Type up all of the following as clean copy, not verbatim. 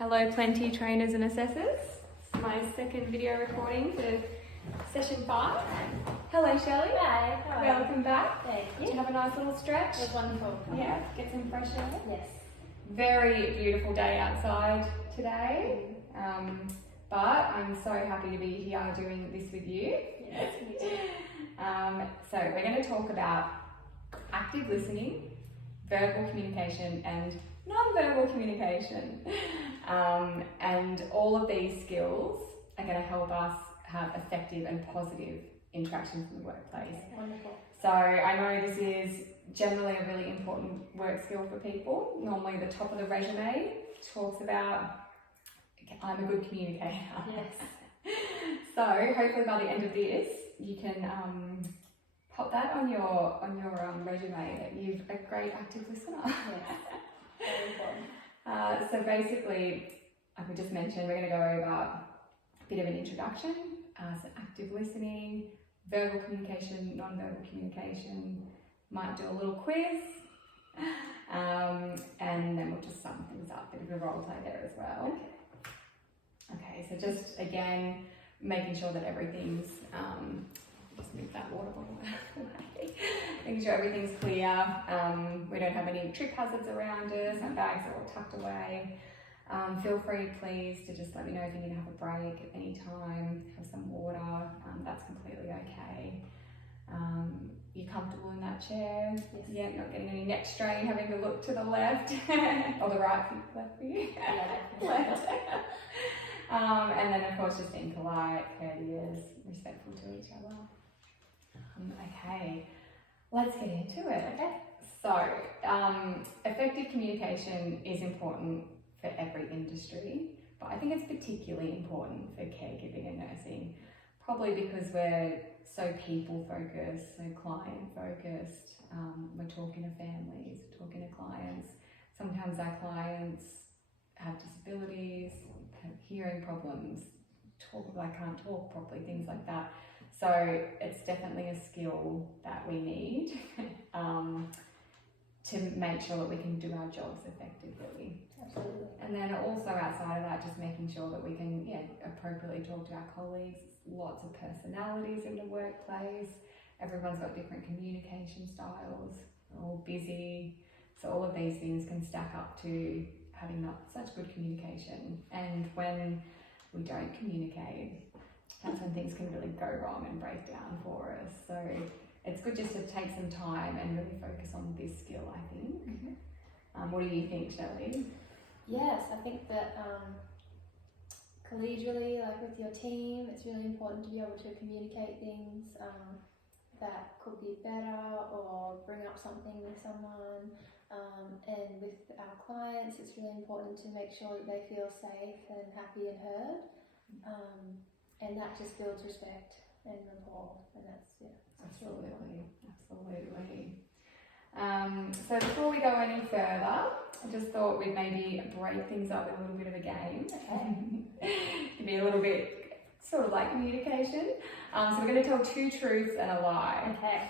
Hello Plenty trainers and assessors. It's my second video recording for session 5. Hello Shelley. Hi, how are you? Welcome back. Thank you. Did you have a nice little stretch? It was wonderful. Yeah, get some fresh air. Yes. Very beautiful day outside today. But I'm so happy to be here doing this with you. Yes, me too. So we're going to talk about active listening, verbal communication and non-verbal communication. And all of these skills are going to help us have effective and positive interactions in the workplace. Wonderful. So I know this is generally a really important work skill for people. Normally the top of the resume talks about, I'm a good communicator. Yes. So hopefully by the end of this, you can pop that on your resume that you're a great active listener. Yes. Very important. So basically, like we just mentioned, we're going to go over a bit of an introduction, so active listening, verbal communication, non-verbal communication, might do a little quiz, and then we'll just sum things up, a bit of a role play there as well. Okay, so just again, making sure that everything's, just move that water bottle away, making sure everything's clear, we don't have any trip hazards around us, our bags are all tucked away. Feel free please to just let me know if you need to have a break at any time, have some water, that's completely okay. You're comfortable in that chair? Yes. Yeah, not getting any neck strain, having to look to the left or the right, left for you? Yeah, Left. And then of course just being polite, courteous, respectful to each other. Okay, let's get into it. Okay. So, effective communication is important for every industry, but I think it's particularly important for caregiving and nursing, probably because we're so people focused, so client focused. We're talking to families, we're talking to clients. Sometimes our clients have disabilities, have hearing problems, can't talk properly, things like that. So it's definitely a skill that we need to make sure that we can do our jobs effectively. Absolutely. And then also outside of that, just making sure that we can appropriately talk to our colleagues. Lots of personalities in the workplace. Everyone's got different communication styles. They're all busy. So all of these things can stack up to having not such good communication. And when we don't communicate, that's when things can really go wrong and break down for us. So it's good just to take some time and really focus on this skill, I think. Mm-hmm. What do you think, Shelley? Yes, I think that collegially, like with your team, it's really important to be able to communicate things that could be better or bring up something with someone. And with our clients, it's really important to make sure that they feel safe and happy and heard. And that just builds respect and rapport, and that's Absolutely. So before we go any further, I just thought we'd maybe break things up with a little bit of a game. Okay. It'd be a little bit sort of like communication. So we're going to tell 2 truths and a lie. Okay.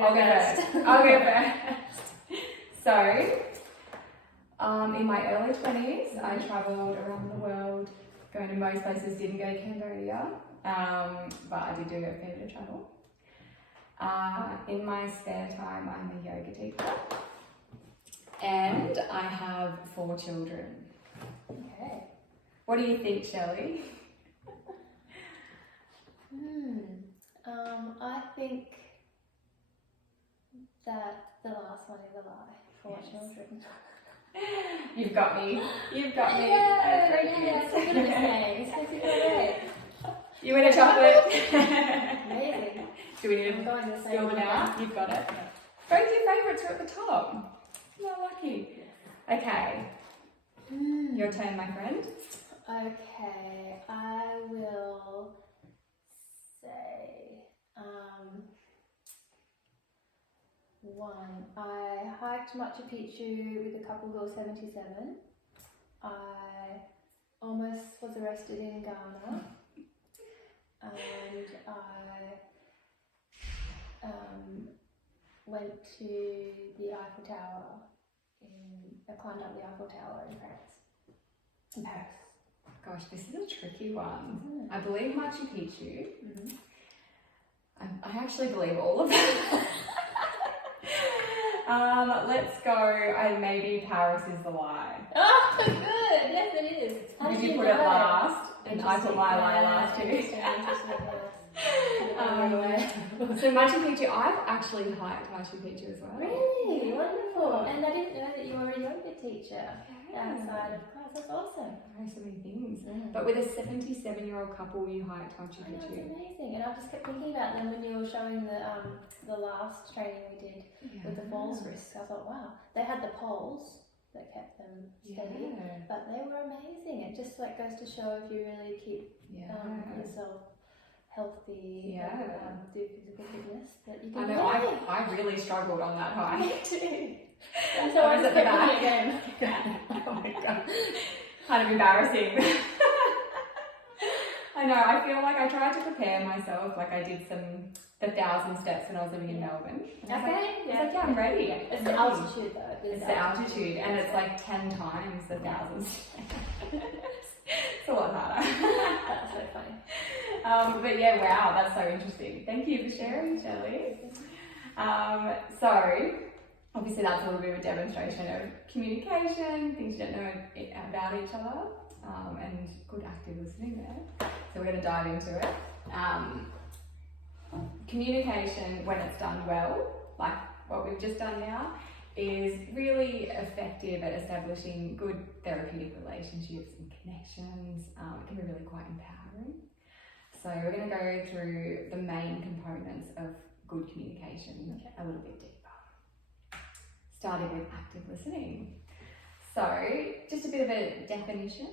I'll go first. So, in my early 20s, I travelled around the world, going to most places, didn't go to Cambodia, but I did do a fair bit of travel. In my spare time, I'm a yoga teacher, and I have 4 children. Okay. What do you think, Shelley? I think that the last one is a lie. 4 children. You've got me. Yeah, so good at this game. It's going to be You win a chocolate. amazing. Do we need I'm to going the same spill them way. out? You've got it. Both your favourites are at the top. You're lucky. Okay, your turn, my friend. Okay, I will say 1. I hiked Machu Picchu with a couple of 77. I almost was arrested in Ghana, and I went to the Eiffel Tower. I climbed up the Eiffel Tower in Paris. In Paris. Gosh, this is a tricky one. Isn't it? I believe Machu Picchu. Mm-hmm. I actually believe all of them. Let's go. Maybe Paris is the lie. Oh, good. Yes, it is. How Did did you put know? it last? And I put my lie last too. Interesting, So Machu Picchu, I've actually hiked Machu Picchu as well. Really? Wonderful. And I didn't know that you were a yoga teacher outside of class. That's awesome. So many things. Yeah. But with a 77-year-old couple, you hiked Machu I know, it's Picchu. amazing. And I just kept thinking about them when you were showing the last training we did with the falls risk. I thought, wow, they had the poles that kept them steady, but they were amazing. It just like goes to show if you really keep yourself healthy and do physical fitness, that you can. I know. I really struggled on that hike. Me too. And so I was at the back again. Oh my god, kind of embarrassing. I know. I feel like I tried to prepare myself. Like I did the 1,000 steps when I was living in Melbourne. I'm ready. It's the altitude though. It's the altitude, and it's like 10 times the 1,000 steps. It's a lot harder. That's so funny. But yeah, wow, that's so interesting. Thank you for sharing, Shelley. So obviously that's a little bit of a demonstration of communication, things you don't know about each other, and good active listening there. So we're going to dive into it. Communication, when it's done well, like what we've just done now, is really effective at establishing good therapeutic relationships and connections. It can be really quite empowering. So we're going to go through the main components of good communication a little bit deeper. Starting with active listening. So just a bit of a definition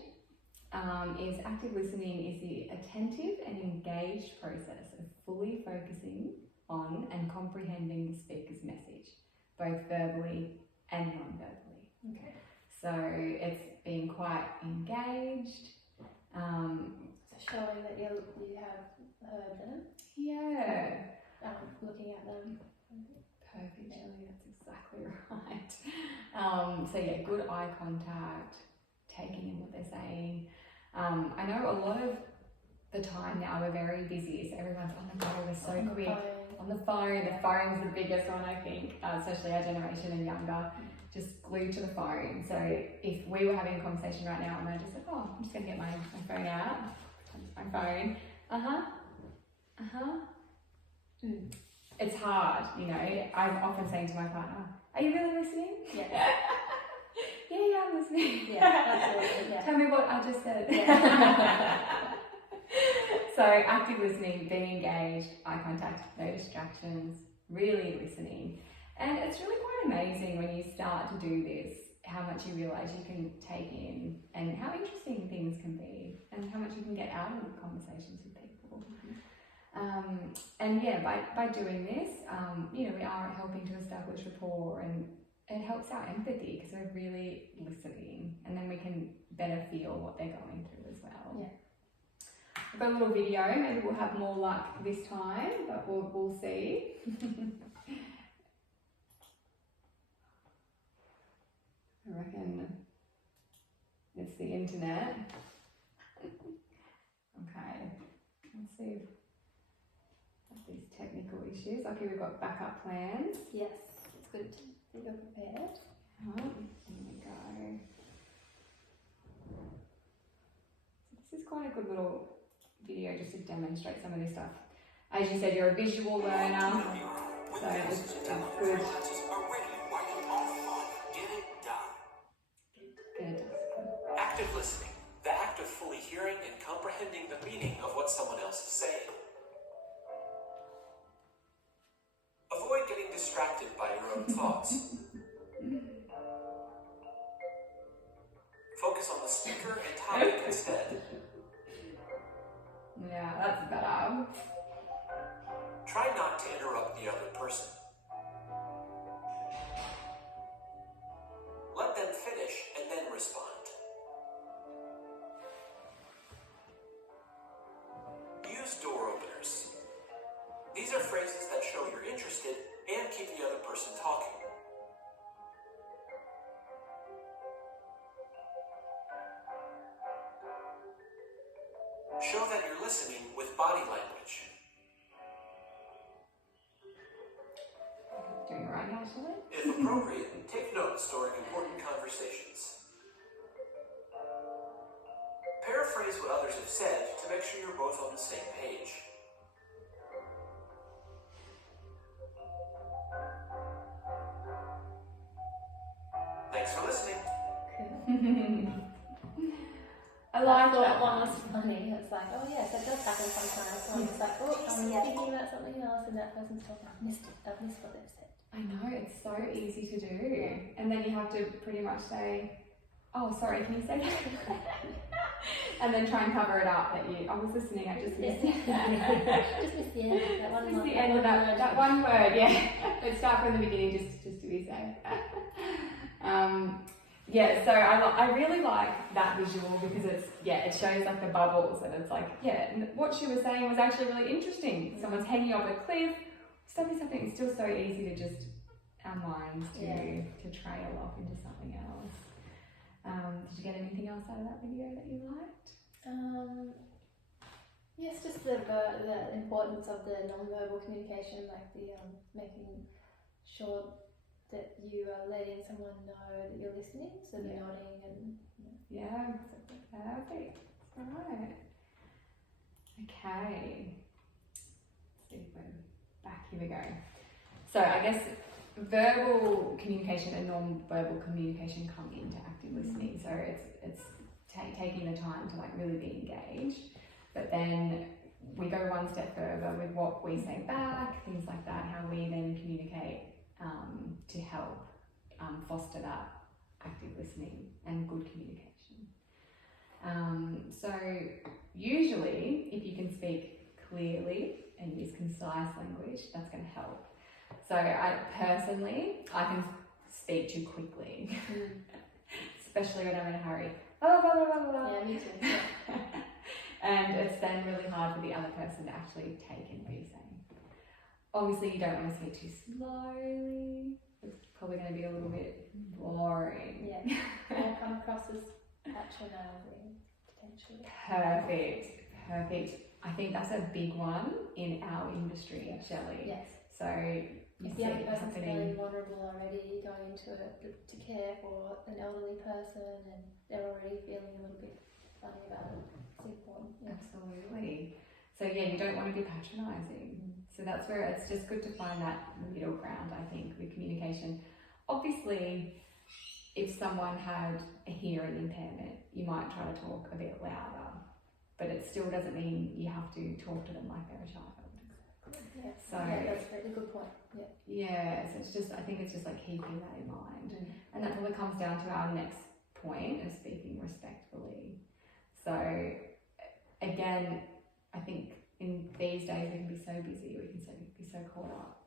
is active listening is the attentive and engaged process of fully focusing on and comprehending the speaker's message, both verbally and non-verbally. Okay. So it's being quite engaged. So showing that you have heard them. Yeah. Looking at them. Perfect, Shelley, that's exactly right. So yeah, good eye contact, taking in what they're saying. I know a lot of the time now we're very busy, so everyone's on the go, we're so quick. On the phone, the phone's the biggest one, I think, especially our generation and younger, just glued to the phone. So if we were having a conversation right now and I just said, oh, I'm just going to get my phone out, my phone, it's hard, you know. I'm often saying to my partner, are you really listening? Yeah. Yeah, I'm listening. Yeah, absolutely. Yeah. Tell me what I just said. Yeah. So active listening, being engaged, eye contact, no distractions, really listening. And it's really quite amazing when you start to do this, how much you realise you can take in and how interesting things can be and how much you can get out of conversations with people. And yeah, by doing this, you know, we are helping to establish rapport, and it helps our empathy because we're really listening, and then we can better feel what they're going through as well. Yeah. I've got a little video, maybe we'll have more luck this time, but we'll see. I reckon it's the internet. Okay, let's see if these technical issues. Okay, we've got backup plans. Yes, it's good that you're prepared. Here we go. This is quite a good little video just to demonstrate some of this stuff. As you said, you're a visual learner, so it's good. Good. Active listening, the act of fully hearing and comprehending the meaning of what someone else is saying. Avoid getting distracted by your own thoughts. Focus on the speaker and topic instead. Yeah, that's better. Try not to interrupt the other person. Let them finish and then respond. Use door openers. These are phrases that show you're interested and keep the other person talking. Show that you're listening with body language. Doing it right now, shall we? If appropriate, take notes during important conversations. Paraphrase what others have said to make sure you're both on the same page. Thanks for listening. Cool. I like thought that one was funny. It's like, oh yes, that does happen sometimes. Someone's like, oh, I'm thinking about something else, and that person's talking, I've missed it. I've missed what they've said. I know, it's so easy to do. And then you have to pretty much say, oh, sorry, can you say that? And then try and cover it up that I was listening, I just missed it. Just missed the end of that one. Just the end of that one word, yeah. Let's start from the beginning just to be safe. Yeah, so I really like that visual because it shows like the bubbles and it's like, and what she was saying was actually really interesting. Someone's hanging off a cliff, something, it's still so easy to just, our minds to trail off into something else. Did you get anything else out of that video that you liked? Yes, just the importance of the non-verbal communication, like the making sure that you are letting someone know that you're listening, so the nodding and Yeah, perfect. All right. Okay. Let's see if we're back. Here we go. So I guess verbal communication and non-verbal communication come into active listening. So it's taking the time to like really be engaged, but then we go one step further with what we say back, things like that, how we then communicate to help foster that active listening and good communication. So usually, if you can speak clearly and use concise language, that's going to help. So I can speak too quickly, especially when I'm in a hurry. yeah, me too. Yeah. And it's then really hard for the other person to actually take in what you're saying. Obviously, you don't want to speak too slowly. It's probably going to be a little bit boring. Yeah, or come across as patronizing, potentially. Perfect. I think that's a big one in our industry, Shelley. Yes. So if the other person's feeling vulnerable already, going into it to care for an elderly person, and they're already feeling a little bit funny about it, it's important. Yeah. Absolutely. So you don't want to be patronising. So that's where it's just good to find that middle ground, I think, with communication. Obviously, if someone had a hearing impairment, you might try to talk a bit louder, but it still doesn't mean you have to talk to them like they're a child. Yeah. So that's a really good point. Yeah. So it's just, I think it's just like keeping that in mind. And that probably comes down to our next point of speaking respectfully. So again, I think in these days we can be so busy, we can be so caught up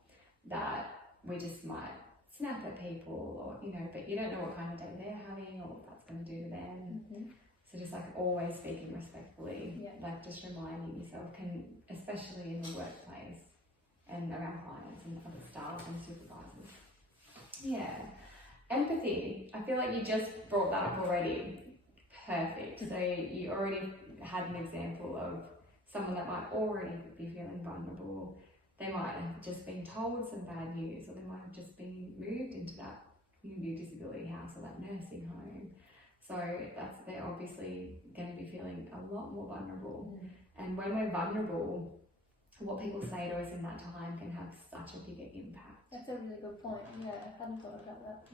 that we just might snap at people, or but you don't know what kind of day they're having or what that's going to do to them. So just like always speaking respectfully, like just reminding yourself, especially in the workplace and around clients and other staff and supervisors. Empathy. I feel like you just brought that up already. Perfect. So you already had an example of someone that might already be feeling vulnerable. They might have just been told some bad news, or they might have just been moved into that new disability house or that nursing home. So they're obviously going to be feeling a lot more vulnerable. And when we're vulnerable, what people say to us in that time can have such a bigger impact. That's a really good point. Yeah, I hadn't thought about that.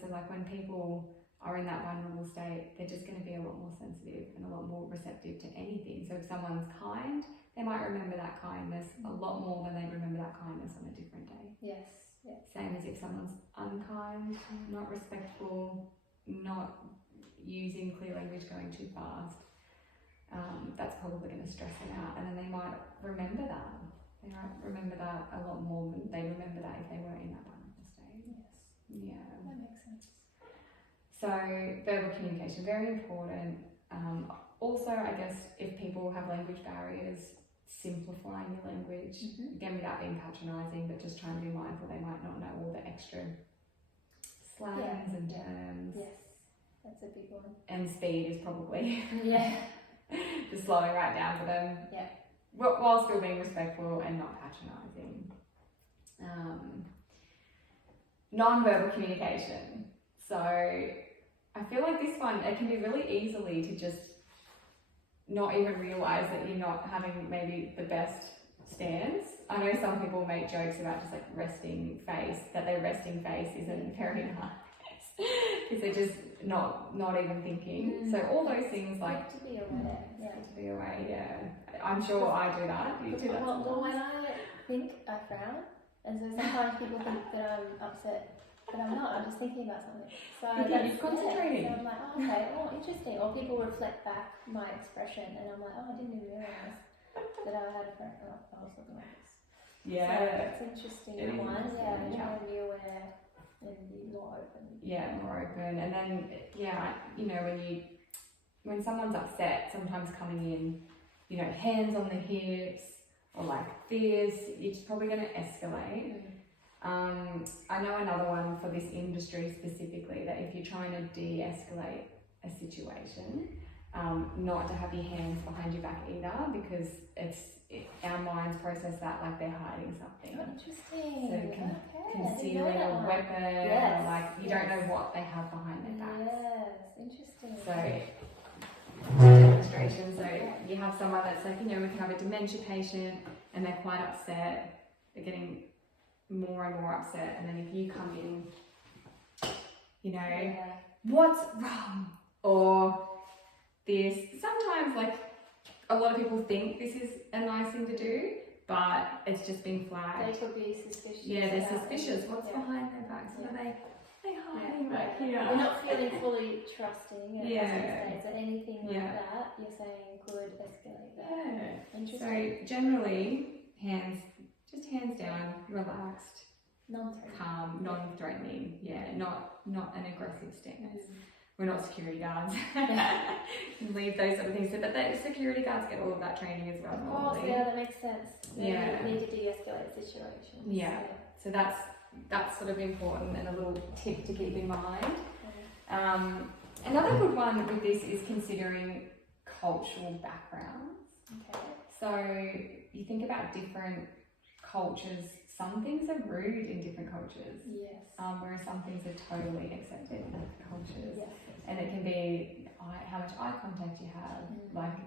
So like when people are in that vulnerable state, they're just going to be a lot more sensitive and a lot more receptive to anything. So if someone's kind, they might remember that kindness a lot more than they remember that kindness on a different day. Yes. Same as if someone's unkind, not respectful, not using clear language, going too fast, that's probably going to stress them out, and then they might remember that. They might remember that a lot more than they remember that if they were in that vulnerable state. Yes. That makes sense. So verbal communication, very important. Also, I guess if people have language barriers, simplifying your language, again without being patronising, but just trying to be mindful they might not know all the extra slangs and terms. Yes, that's a big one. And speed is probably just slowing right down for them. Yeah. While still being respectful and not patronising. Non-verbal communication. So I feel like this one, it can be really easily to just not even realise that you're not having maybe the best stance. I know some people make jokes about just like resting face, that their resting face isn't very nice because they're just not even thinking. So all those things like to be aware. Yeah. to be aware, yeah. I'm sure I do that. You do that Well, sometimes. when I think, I frown, and so sometimes people think that I'm upset, but I'm not. I'm just thinking about something. So You're concentrating. So I'm like, oh, okay, oh, interesting. Or people reflect back my expression, and I'm like, oh, I didn't even realise that I had a frown. I was looking like this. Yeah. So that's interesting. It is One, interesting, yeah, yeah. trying to be aware and be more open. Yeah, more open. And then, yeah, you know, when someone's upset, sometimes coming in, you know, hands on the hips or like this, it's probably going to escalate. I know another one for this industry specifically, that if you're trying to de-escalate a situation, not to have your hands behind your back either, because our minds process that like they're hiding something. Oh, interesting. So Okay. concealing a weapon, Yes. or like you don't know what they have behind their backs. Yes, interesting. So demonstration. So you have someone that's like, you know, we can have a dementia patient and they're quite upset. They're getting more and more upset, and then if you come in, you know, yeah. what's wrong? Or this. Sometimes, like, a lot of people think this is a nice thing to do, but it's just been They flagged. could be suspicious. Yeah, they're about suspicious. it. What's Yeah. behind their backs? What are they hiding Yeah. back here? You're not feeling fully trusting. And Yeah. so anything like Yeah. that, you're saying could escalate that. Yeah. Interesting. So generally, just hands down, relaxed, Non-threatening. calm, non-threatening. Yeah, not an aggressive stance. Mm. We're not security guards. Leave those sort of things. But the security guards get all of that training as well. Of course, normally. yeah, that makes sense. Yeah. You need to de-escalate situations. Yeah. So that's sort of important and a little tip to keep in mind. Another good one with this is considering cultural backgrounds. Okay. So you think about different cultures. Some things are rude in different cultures, Yes. whereas some things are totally accepted in other cultures. Yes. And it can be how much eye contact you have, Mm. like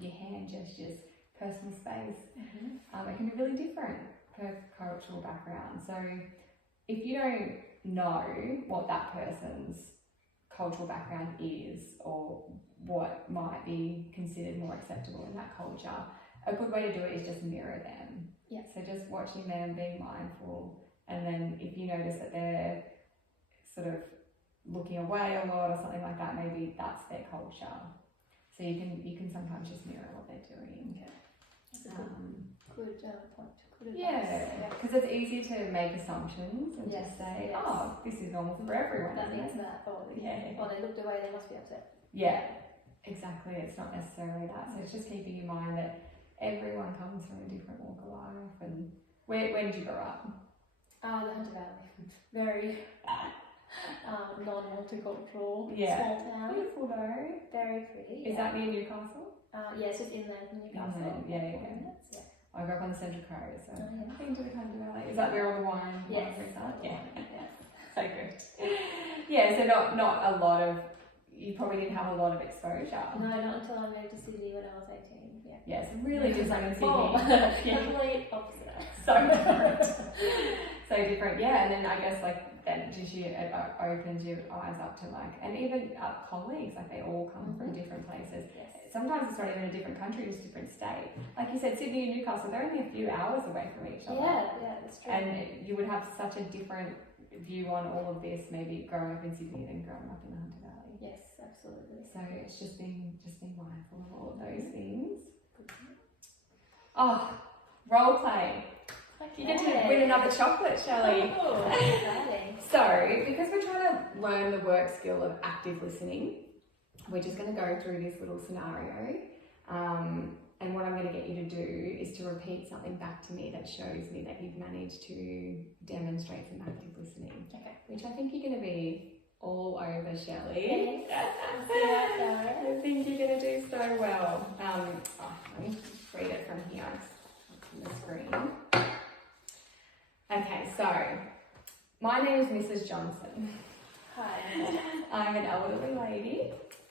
your hand gestures, personal space. Mm-hmm. It can be really different per cultural background. So if you don't know what that person's cultural background is, or what might be considered more acceptable in that culture, a good way to do it is just mirror them. Yeah. So just watching them, being mindful, and then if you notice that they're sort of looking away a lot or something like that, maybe that's their culture. So you can sometimes just mirror what they're doing. Okay. That's a good point. Good advice. Yeah, because it's easy to make assumptions and Yes, just say, yes. oh, this is normal for everyone. That isn't means it? that. Or, Yeah. or they looked away, they must be upset. Yeah, exactly. It's not necessarily that. So it's just keeping in mind that everyone comes from a different walk of life. And where did you grow up? The Hunter Valley. Very non-multicultural Yeah. small town. Beautiful though. Very pretty. Is that near Newcastle? Yeah, it's just inland from Newcastle. Inland, yeah, yeah. 4 minutes, yeah. I grew up on the Central Coast, so Oh, yeah. I've been to the Hunter Valley. Is that where all the wine? Yes. wineries are? Yeah. Yeah. So good. Yeah, so not a lot of, you probably didn't have a lot of exposure. No, not until I moved to Sydney when I was 18. Yeah. Yeah, it's really different in Sydney. Oh, Yeah. complete opposite. So different. So different, yeah. And then I guess like that just opens your eyes up to like, and even colleagues, like they all come from different places. Yes. Sometimes it's not even a different country, just a different state. Like you said, Sydney and Newcastle, they're only a few hours away from each other. Yeah, that's true. And you would have such a different view on all of this, maybe growing up in Sydney than growing up in the Hunter Valley. Yes, absolutely. So it's just being mindful of all of those things. Good. Oh, role play. You get to win another chocolate, Shelley. Oh, exciting. So, because we're trying to learn the work skill of active listening, we're just going to go through this little scenario. And what I'm going to get you to do is to repeat something back to me that shows me that you've managed to demonstrate some active listening. Okay. Which I think you're going to be all over, Shelley. Thanks. I'll see how it goes. I think you're going to do so well. Let me just read it from here. It's on the screen. Okay, so my name is Mrs. Johnson. Hi. I'm an elderly lady,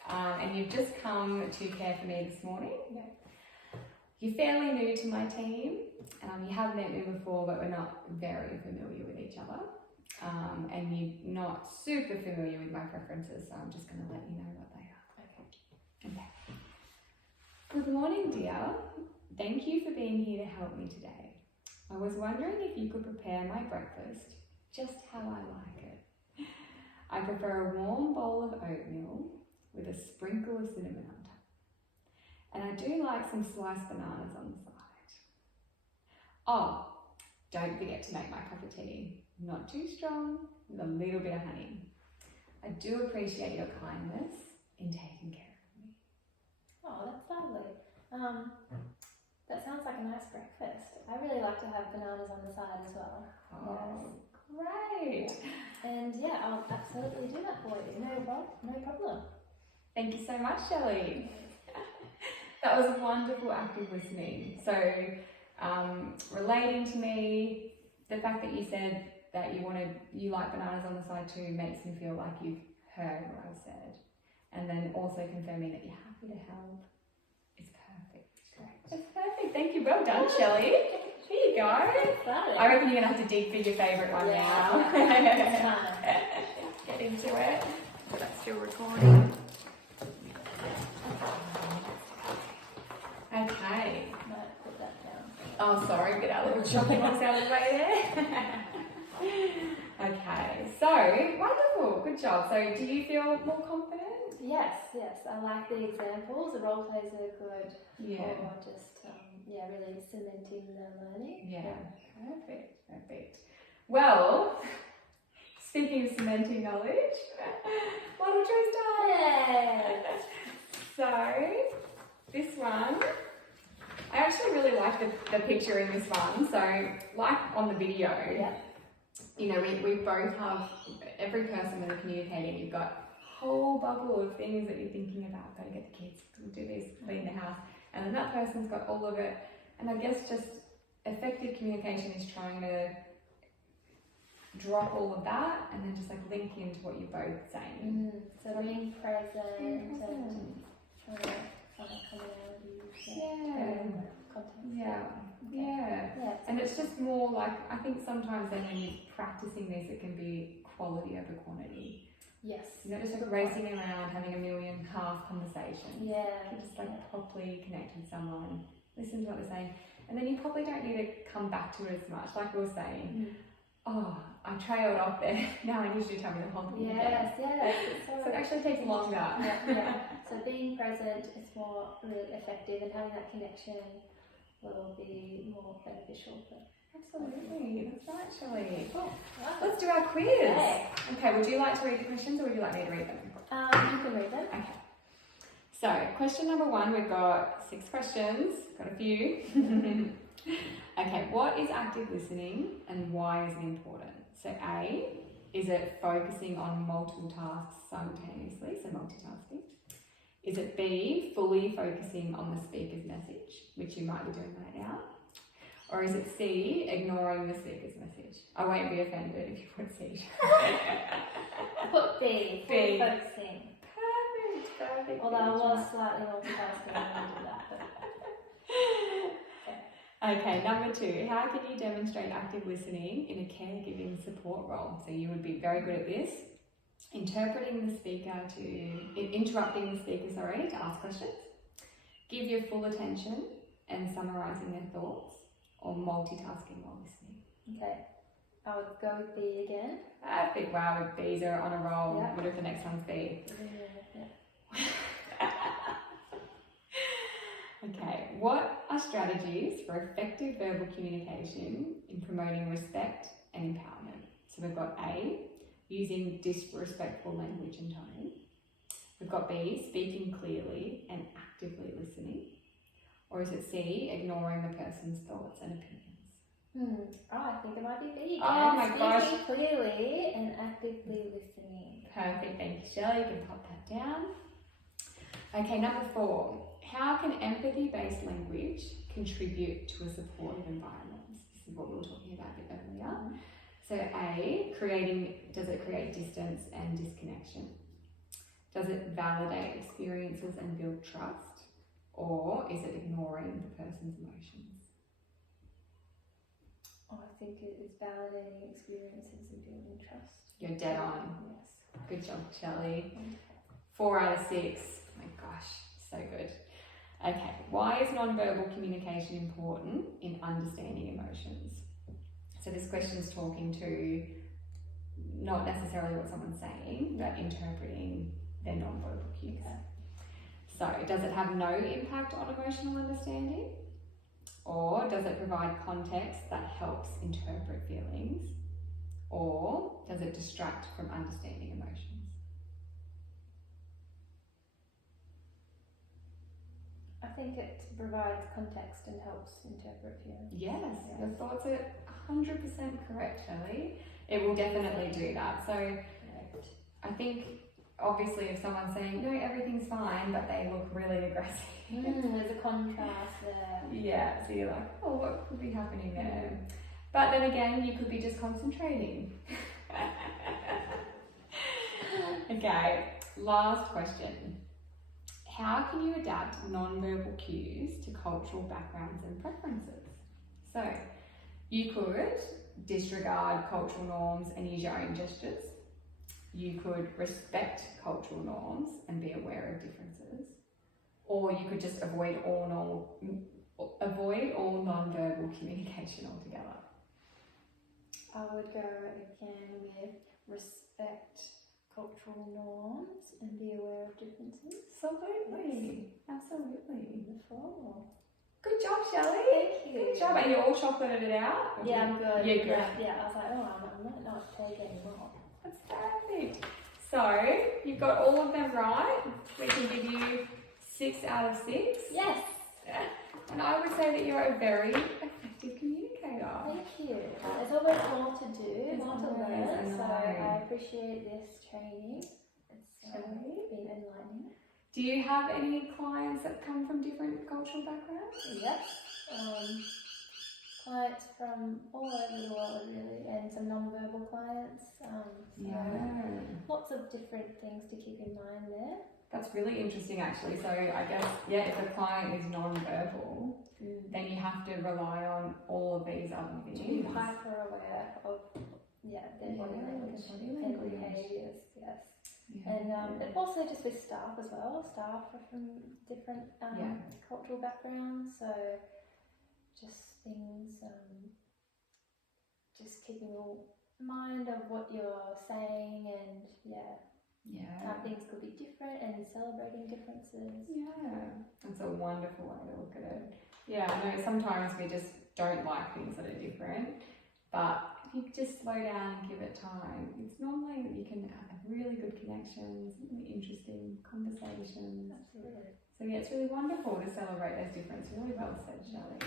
and you've just come to care for me this morning. Yeah. You're fairly new to my team. You have met me before, but we're not very familiar with each other. And you're not super familiar with my preferences, so I'm just going to let you know what they are. Okay. Good morning, dear. Thank you for being here to help me today. I was wondering if you could prepare my breakfast just how I like it. I prefer a warm bowl of oatmeal with a sprinkle of cinnamon on top. And I do like some sliced bananas on the side. Oh, don't forget to make my cup of tea. Not too strong, with a little bit of honey. I do appreciate your kindness in taking care of me. Oh, that's lovely. That sounds like a nice breakfast. I really like to have bananas on the side as well. Oh, great. And yeah, I'll absolutely do that for you. No problem. Thank you so much, Shelley. That was wonderful active listening. So, relating to me, the fact that you said that you like bananas on the side too makes me feel like you've heard what I said. And then also confirming that you're happy to help is perfect. Great. That's perfect. Thank you. Well done, Shelley. There you go. I reckon you're going to have to dig for your favourite one now. Get into it. So that's still recording. Okay. Might put that down. Oh, sorry, get our little chopping box out of the way there. Okay, so wonderful, good job. So, do you feel more confident? Yes. I like the examples. The role plays are good. Yeah. Or just really cementing the learning. Yeah. Perfect. Well, speaking of cementing knowledge, model choice time. Yay! So, this one. I actually really like the picture in this one. So, like on the video, you know, we both have, every person when they're communicating, you've got a whole bubble of things that you're thinking about. Got to get the kids, do this, clean the house. And then that person's got all of it. And I guess just effective communication is trying to drop all of that and then just like link into what you're both saying. So being present and trying to find commonalities. Yeah. And it's just more like, I think sometimes then when you're practicing this, it can be quality over quantity. Yes. You're not just like racing around having a million half conversations. Yeah. You can just like properly connect with someone, listen to what they're saying, and then you probably don't need to come back to it as much. Like we were saying, oh, I trailed off there. Now I need you to tell me the whole thing again. Yes. So it actually takes longer. Yeah. So being present is more really effective, and having that connection will be more beneficial. Absolutely, that's right, Shelley. Cool. Right. Let's do our quiz. Okay, would you like to read the questions or would you like me to read them? You can read them. Okay. So, question number 1, we've got 6 questions, got a few. Okay, what is active listening and why is it important? So A, is it focusing on multiple tasks simultaneously, so multitasking? Is it B, fully focusing on the speaker's message, which you might be doing right now? Or is it C, ignoring the speaker's message? I won't be offended if you put C. Put B, fully focusing. Perfect. Although I was slightly multitasking when I did that. Okay, number 2, how can you demonstrate active listening in a caregiving support role? So you would be very good at this. Interrupting the speaker to ask questions. Give your full attention and summarising their thoughts, or multitasking while listening. Okay, I would go with B again. Perfect. Wow, B's are on a roll. Yeah. What if the next one's B? Okay, what are strategies for effective verbal communication in promoting respect and empowerment? So we've got A, using disrespectful language and tone. We've got B, speaking clearly and actively listening. Or is it C, ignoring the person's thoughts and opinions? I think it might be B again. Oh my gosh. Speaking clearly and actively listening. Perfect, thank you, Shelley. You can pop that down. Okay, number 4. How can empathy-based language contribute to a supportive environment? This is what we were talking about a bit earlier. So A, does it create distance and disconnection? Does it validate experiences and build trust? Or is it ignoring the person's emotions? I think it is validating experiences and building trust. You're dead on. Yes. Good job, Shelley. 4 out of 6. Oh my gosh, so good. Okay, why is non-verbal communication important in understanding emotions? So this question is talking to not necessarily what someone's saying, but interpreting their non-verbal cues. Okay. So does it have no impact on emotional understanding? Or does it provide context that helps interpret feelings? Or does it distract from understanding emotions? I think it provides context and helps interpret feelings. Yes, your thoughts are 100% correct, Shelley. It will definitely do that. So I think obviously if someone's saying, no, everything's fine, but they look really aggressive. There's a contrast there. Yeah, so you're like, oh, what could be happening there? But then again, you could be just concentrating. Okay, last question. How can you adapt non-verbal cues to cultural backgrounds and preferences? So, you could disregard cultural norms and use your own gestures. You could respect cultural norms and be aware of differences. Or you could just avoid all non-verbal communication altogether. I would go again with respect cultural norms and be aware of differences. Absolutely. Absolutely. Wonderful. Good job, Shelley. Thank you. Good job. And you all chocolated it out? Yeah, I'm good. You're good. Yeah, I was like, oh, I might not take any more. That's perfect. So, you've got all of them right. We can give you 6 out of 6. Yes. And I would say that you're a very effective communicator. Thank you. There's always more to do, There's more to always, learn, so I know. I appreciate this training. It's been enlightening. Do you have any clients that come from different cultural backgrounds? Yep. Clients from all over the world, really, and some non-verbal clients. So lots of different things to keep in mind there. That's really interesting, actually. So I guess, yeah, if a client is non-verbal, then you have to rely on all of these other To be things. hyper aware of their body language and behaviours. Yes. Yeah. And also just with staff as well. Staff are from different cultural backgrounds, so just things, just keeping in mind of what you're saying and how things could be different and celebrating differences. Yeah, that's a wonderful way to look at it. Yeah, I know sometimes we just don't like things that are different, but if you just slow down and give it time, it's normally that you can have really good connections, really interesting conversations. Absolutely. So yeah, it's really wonderful to celebrate those differences. Really well said, Shelley.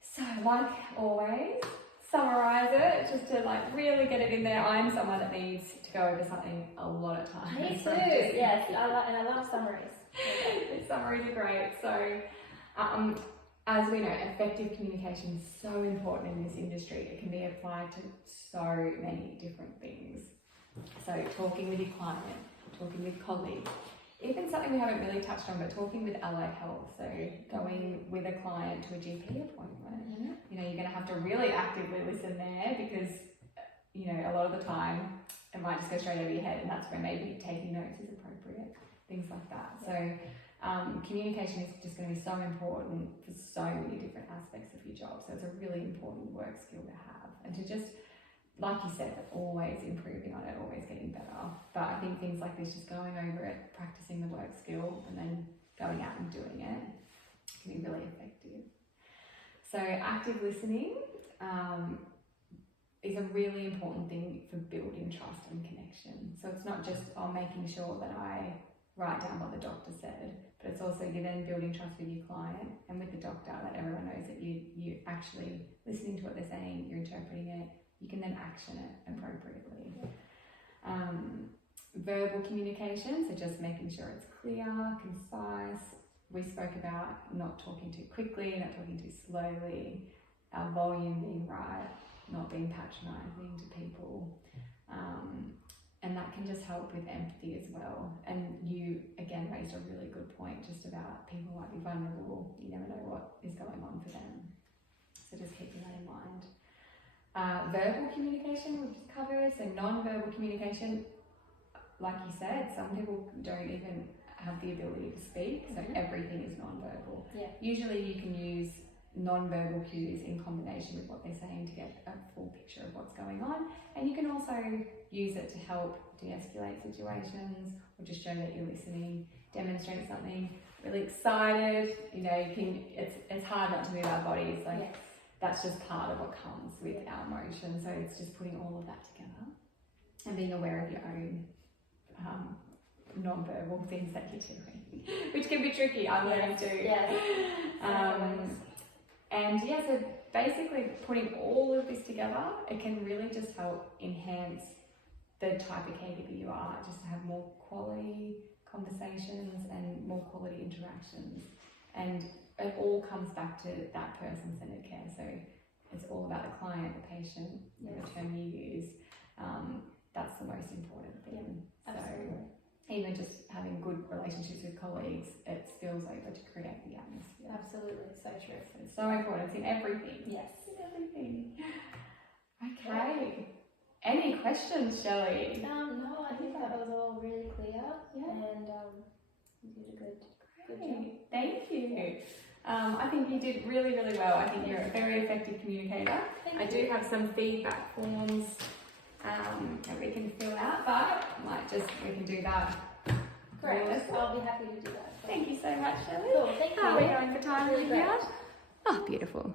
So like always, summarise it, just to like really get it in there. I'm someone that needs to go over something a lot of times. Me So too. just- Yes, I love summaries. Summaries are great. So, as we know, effective communication is so important in this industry. It can be applied to so many different things. So, talking with your client, talking with colleagues, even something we haven't really touched on, but talking with allied health. So, going with a client to a GP appointment. You know, you're going to have to really actively listen there because, you know, a lot of the time it might just go straight over your head, and that's where maybe taking notes is appropriate. Things like that. So communication is just going to be so important for so many different aspects of your job. So it's a really important work skill to have, and to just, like you said, always improving on it, always getting better. But I think things like this, just going over it, practicing the work skill, and then going out and doing it, can be really effective. So active listening is a really important thing for building trust and connection. So it's not just making sure that I write down what the doctor said, but it's also you then building trust with your client and with the doctor, that everyone knows that you actually listening to what they're saying, you're interpreting it, you can then action it appropriately. Verbal communication, so just making sure it's clear, concise. We spoke about not talking too quickly, not talking too slowly, our volume being right, not being patronising to people. And that can just help with empathy as well. And you, again, raised a really good point just about people might be vulnerable. You never know what is going on for them. So just keeping that in mind. Verbal communication, we've just covered. So non-verbal communication, like you said, some people don't even have the ability to speak, so everything is non-verbal. Yeah. Usually you can use non-verbal cues in combination with what they're saying to get a full picture of what's going on, and you can also use it to help de-escalate situations or just show that you're listening, demonstrate something, really excited, you know, you can, it's hard not to move our bodies, like Yes. that's just part of what comes with our emotion, so it's just putting all of that together and being aware of your own non-verbal things that you're doing, which can be tricky. I'm learning too. Yes. And yeah, so basically putting all of this together, it can really just help enhance the type of caregiver you are, just to have more quality conversations and more quality interactions. And it all comes back to that person-centered care. So it's all about the client, the patient, the term you use. That's the most important thing. Absolutely. So even just having good relationships with colleagues, it spills over to create the atmosphere. Absolutely, so true. It's so important. It's in everything. Yes. It's in everything. Okay. Any questions, Shelley? No, I think that was all really clear. Yeah. And you did a good job. Great. Thank you. I think you did really, really well. I think you're a very effective communicator. I do have some feedback forms that we can fill out, but we can do that. Great. Yes. I'll be happy to do that. Thank you so much, Shelley. Cool, thank you. How are we going for time? Really great. Oh, beautiful.